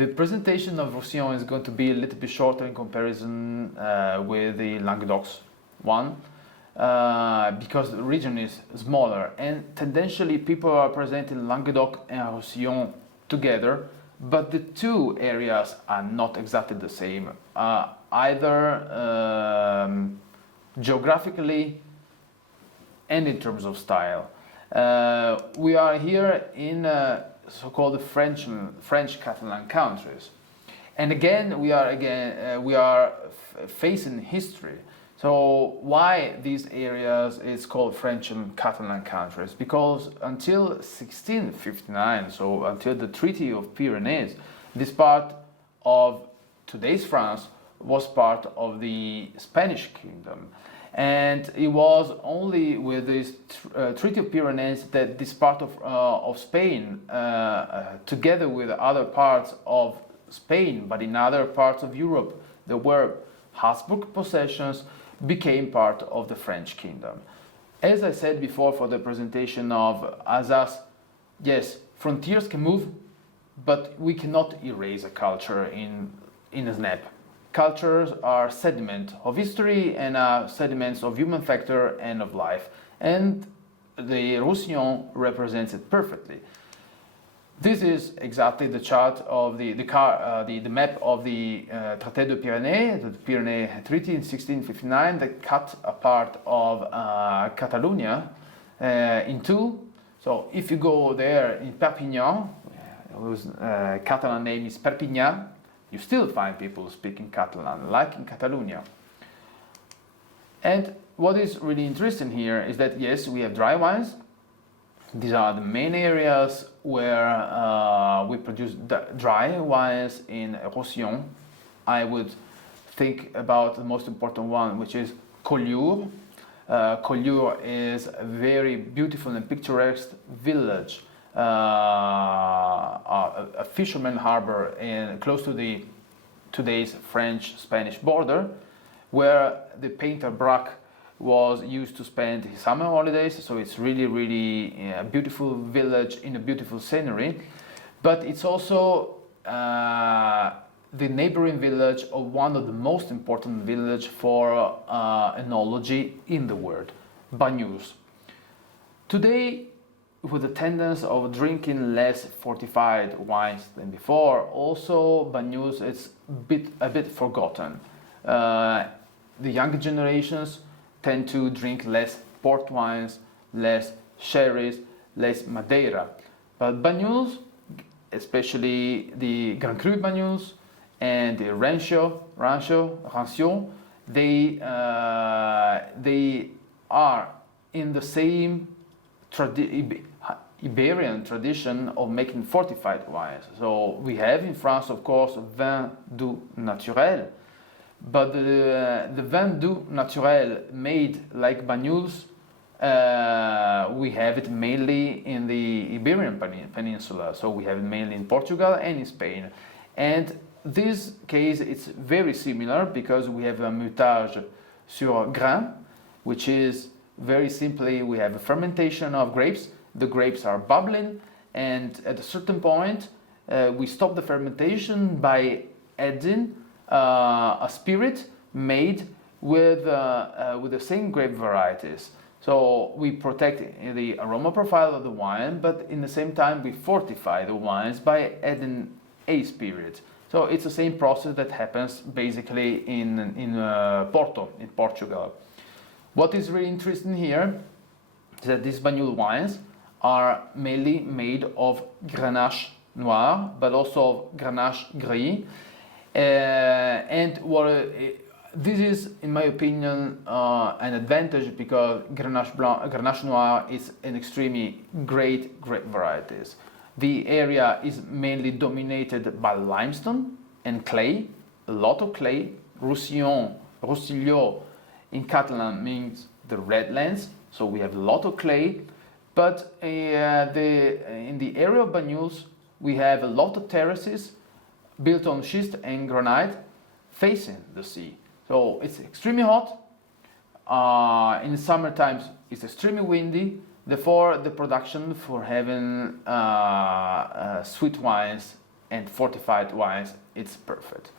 The presentation of Roussillon is going to be a little bit shorter in comparison with the Languedoc's one, because the region is smaller, and tendentially people are presenting Languedoc and Roussillon together, but the two areas are not exactly the same, either geographically and in terms of style. We are here in so-called French Catalan countries, and again we are facing history. So why these areas is called French and Catalan countries? Because until 1659, so until the Treaty of Pyrenees, this part of today's France was part of the Spanish kingdom. And it was only with this Treaty of Pyrenees that this part of Spain, together with other parts of Spain, but in other parts of Europe, there were Habsburg possessions, became part of the French kingdom. As I said before for the presentation of Alsace, yes, frontiers can move, but we cannot erase a culture in a snap. Cultures are sediment of history and are sediments of human factor and of life, and the Roussillon represents it perfectly. This is exactly the chart of the map of the Traité de Pyrénées, the Pyrenees Treaty in 1659, that cut a part of Catalonia in two. So if you go there in Perpignan, whose Catalan name is Perpignan, you still find people speaking Catalan, like in Catalonia. And what is really interesting here is that, yes, we have dry wines. These are the main areas where we produce dry wines in Roussillon. I would think about the most important one, which is Collioure. Collioure is a very beautiful and picturesque village, a fisherman harbor close to the today's French-Spanish border, where the painter Braque was used to spend his summer holidays. So it's really a beautiful village in a beautiful scenery, but it's also the neighboring village of one of the most important villages for enology in the world, Banyuls. Today, with the tendency of drinking less fortified wines than before, also Banyuls is a bit forgotten. The younger generations tend to drink less port wines, less sherries, less Madeira. But Banyuls, especially the Grand Cru Banyuls and the Rancio, they are in the same Iberian tradition of making fortified wines. So we have in France, of course, vin doux naturel, but the vin doux naturel made like Banyuls, we have it mainly in the Iberian Peninsula. So we have it mainly in Portugal and in Spain. And this case, it's very similar because we have a mutage sur grain, which is very simply, we have a fermentation of grapes. The grapes are bubbling, and at a certain point, we stop the fermentation by adding a spirit made with the same grape varieties. So we protect the aroma profile of the wine, but in the same time we fortify the wines by adding a spirit. So it's the same process that happens basically in Porto, in Portugal. What is really interesting here is that these Banyul wines are mainly made of Grenache Noir, but also of Grenache Gris. This is, in my opinion, an advantage because Grenache Noir is an extremely great grape varieties. The area is mainly dominated by limestone and clay, a lot of clay. Roussillon in Catalan means the redlands, so we have a lot of clay. But in the area of Banyuls, we have a lot of terraces built on schist and granite facing the sea. So it's extremely hot. In the summer times, it's extremely windy. Therefore, the production for having sweet wines and fortified wines, it's perfect.